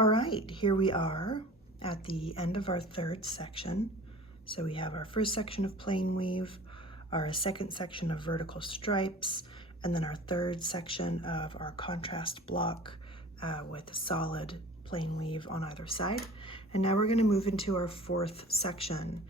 All right, here we are at the end of our third section. So we have our first section of plain weave, our second section of vertical stripes, and then our third section of our contrast block with solid plain weave on either side. And now we're going to move into our fourth section.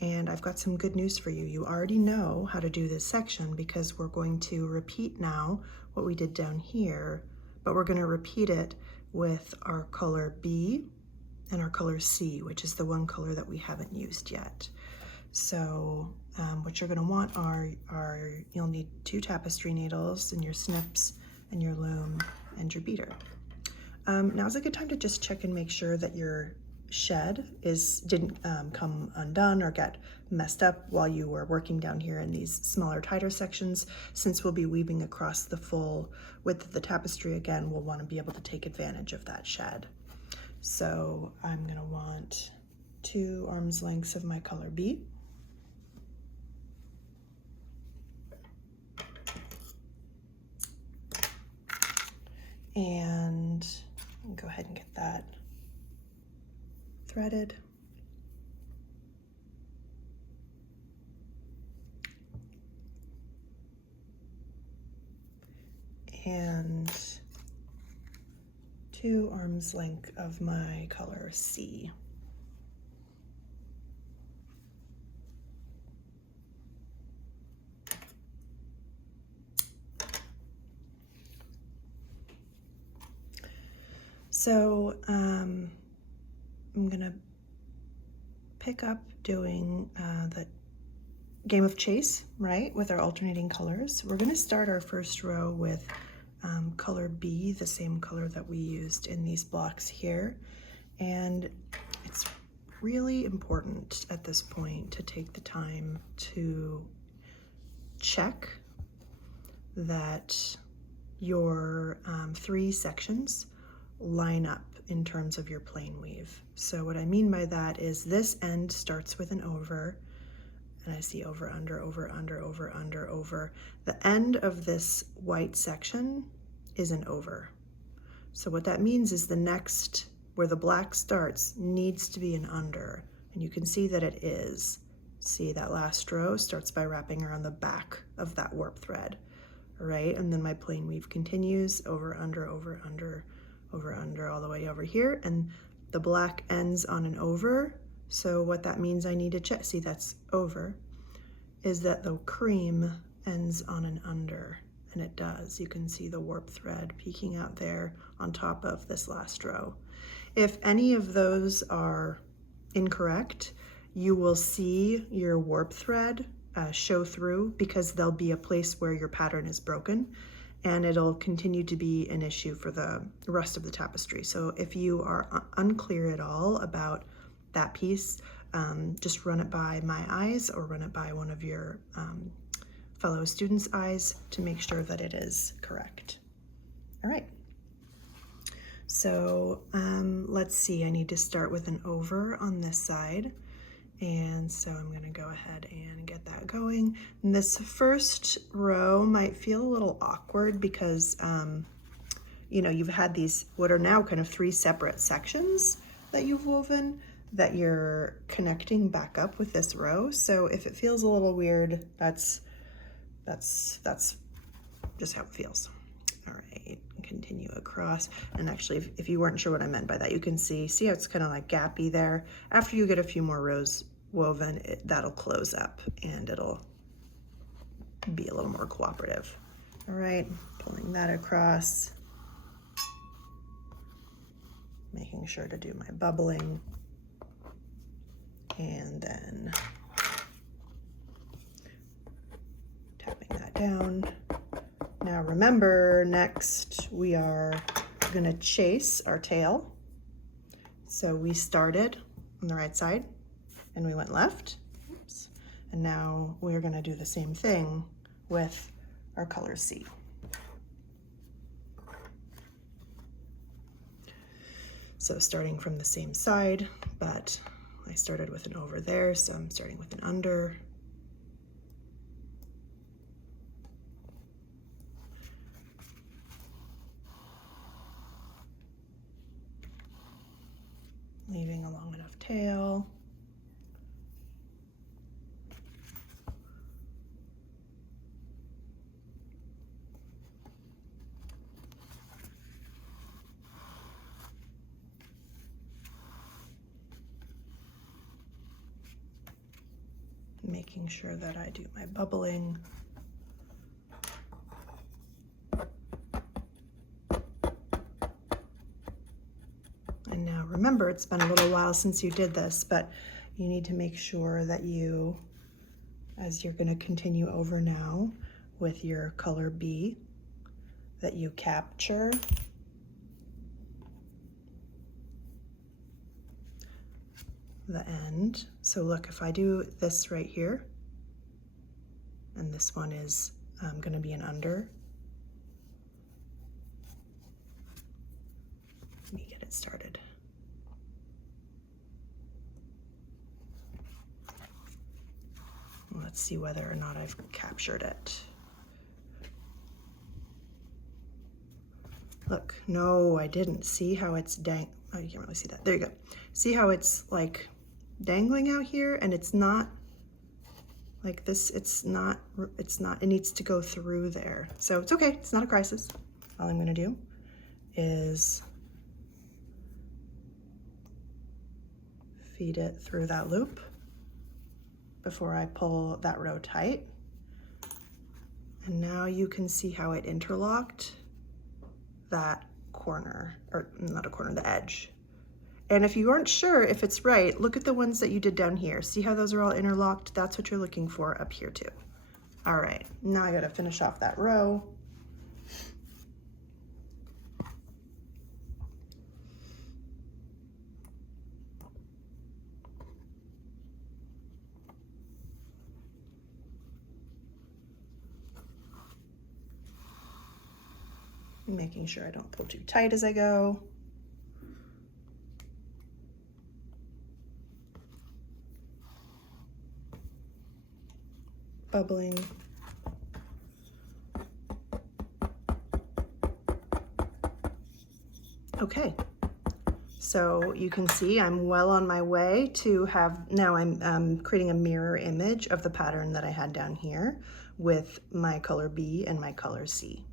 And I've got some good news for you. You already know how to do this section because we're going to repeat now what we did down here, but we're going to repeat it with our color B and our color C, which is the one color that we haven't used yet. So what you're going to want are you'll need 2 tapestry needles and your snips and your loom and your beater. Now's a good time to just check and make sure that your shed didn't come undone or get messed up while you were working down here in these smaller, tighter sections. Since we'll be weaving across the full width of the tapestry again, we'll want to be able to take advantage of that shed. So I'm going to want 2 arms lengths of my color B. And go ahead and get that threaded. And 2 arms length of my color C. So I'm gonna pick up doing the game of chase, right, with our alternating colors. We're gonna start our first row with color B, the same color that we used in these blocks here. And it's really important at this point to take the time to check that your 3 sections line up in terms of your plain weave. So what I mean by that is this end starts with an over, and I see over, under, over, under, over, under, over. The end of this white section is an over. So what that means is the next, where the black starts, needs to be an under, and you can see that it is. See, that last row starts by wrapping around the back of that warp thread, right? And then my plain weave continues over, under, over, under, over, under, all the way over here, and the black ends on an over. So what that means I need to check, see that's over, is that the cream ends on an under, and it does. You can see the warp thread peeking out there on top of this last row. If any of those are incorrect, you will see your warp thread show through because there'll be a place where your pattern is broken, and it'll continue to be an issue for the rest of the tapestry. So if you are unclear at all about that piece, just run it by my eyes or run it by one of your fellow students' eyes to make sure that it is correct. All right. So let's see, I need to start with an over on this side. And so I'm gonna go ahead and get that going. And this first row might feel a little awkward because, you know, you've had these, what are now kind of 3 separate sections that you've woven that you're connecting back up with this row. So if it feels a little weird, that's just how it feels. All right, continue across. And actually, if you weren't sure what I meant by that, you can see how it's kind of like gappy there. After you get a few more rows woven, that'll close up and it'll be a little more cooperative. All right, pulling that across, making sure to do my bubbling, and then tapping that down. Now remember, next we are gonna chase our tail. So we started on the right side and we went left. Oops. And now we're gonna do the same thing with our color C. So starting from the same side, but I started with an over there, so I'm starting with an under. making sure that I do my bubbling. And now remember, it's been a little while since you did this, but you need to make sure that you, as you're going to continue over now with your color B, that you capture the end. So look, if I do this right here, and this one is going to be an under. Let me get it started. Let's see whether or not I've captured it. Look, no, I didn't. See how it's oh, you can't really see that. There you go. See how it's like dangling out here, and it's not like this. It's not, it needs to go through there. So it's okay, it's not a crisis. All I'm gonna do is feed it through that loop before I pull that row tight. And now you can see how it interlocked that corner, or not a corner, the edge. And if you aren't sure if it's right, look at the ones that you did down here. See how those are all interlocked? That's what you're looking for up here too. All right, now I gotta finish off that row. Making sure I don't pull too tight as I go. Bubbling. Okay, so you can see I'm well on my way to have, now I'm creating a mirror image of the pattern that I had down here with my color B and my color C.